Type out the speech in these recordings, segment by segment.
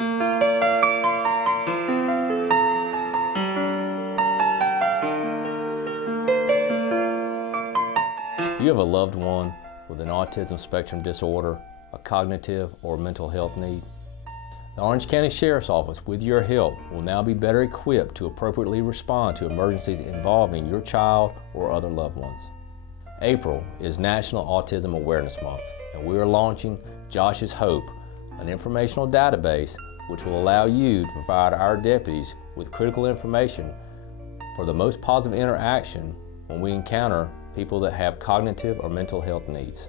If you have a loved one with an autism spectrum disorder, a cognitive or mental health need, the Orange County Sheriff's Office, with your help, will now be better equipped to appropriately respond to emergencies involving your child or other loved ones. April is National Autism Awareness Month, and we are launching Josh's Hope, an informational database which will allow you to provide our deputies with critical information for the most positive interaction when we encounter people that have cognitive or mental health needs.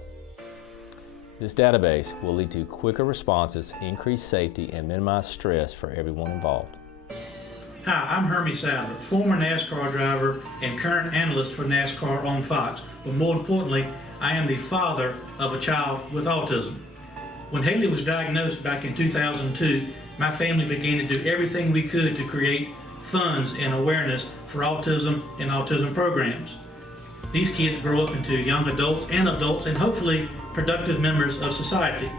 This database will lead to quicker responses, increased safety, and minimize stress for everyone involved. Hi, I'm Hermie Sadler, former NASCAR driver and current analyst for NASCAR on Fox. But more importantly, I am the father of a child with autism. When Haley was diagnosed back in 2002, my family began to do everything we could to create funds and awareness for autism and autism programs. These kids grow up into young adults and hopefully productive members of society.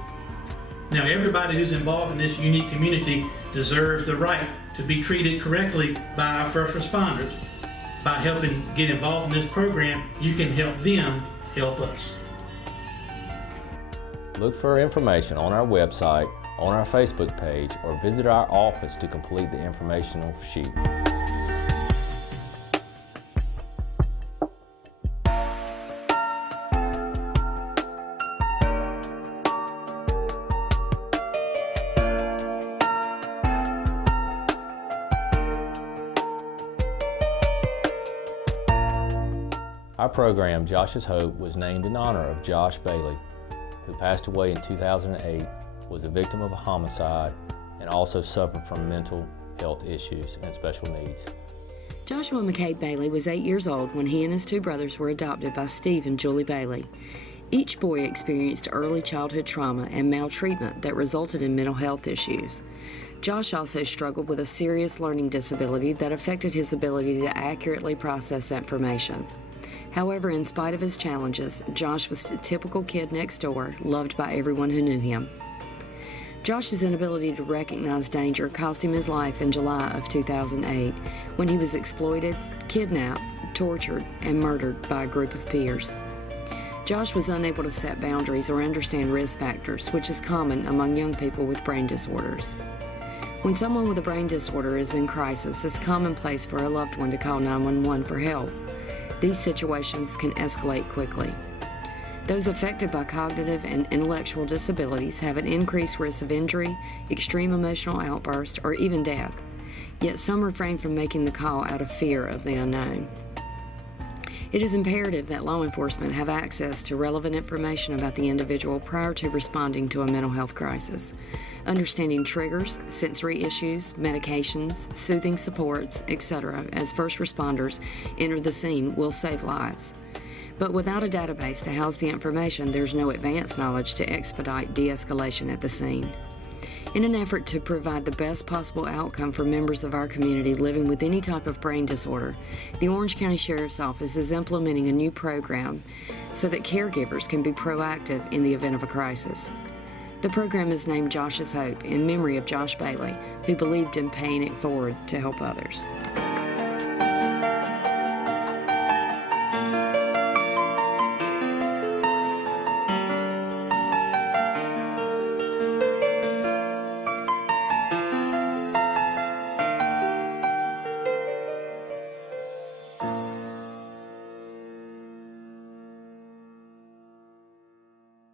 Now, everybody who's involved in this unique community deserves the right to be treated correctly by our first responders. By helping get involved in this program, you can help them help us. Look for information on our website, on our Facebook page, or visit our office to complete the informational sheet. Our program, Josh's Hope, was named in honor of Josh Bailey, who passed away in 2008, was a victim of a homicide, and also suffered from mental health issues and special needs. Joshua McCabe Bailey was 8 years old when he and his two brothers were adopted by Steve and Julie Bailey. Each boy experienced early childhood trauma and maltreatment that resulted in mental health issues. Josh also struggled with a serious learning disability that affected his ability to accurately process information. However, in spite of his challenges, Josh was the typical kid next door, loved by everyone who knew him. Josh's inability to recognize danger cost him his life in July of 2008 when he was exploited, kidnapped, tortured, and murdered by a group of peers. Josh was unable to set boundaries or understand risk factors, which is common among young people with brain disorders. When someone with a brain disorder is in crisis, it's commonplace for a loved one to call 911 for help. These situations can escalate quickly. Those affected by cognitive and intellectual disabilities have an increased risk of injury, extreme emotional outburst, or even death. Yet some refrain from making the call out of fear of the unknown. It is imperative that law enforcement have access to relevant information about the individual prior to responding to a mental health crisis. Understanding triggers, sensory issues, medications, soothing supports, etc. as first responders enter the scene will save lives. But without a database to house the information, there's no advanced knowledge to expedite de-escalation at the scene. In an effort to provide the best possible outcome for members of our community living with any type of brain disorder, the Orange County Sheriff's Office is implementing a new program so that caregivers can be proactive in the event of a crisis. The program is named Josh's Hope in memory of Josh Bailey, who believed in paying it forward to help others.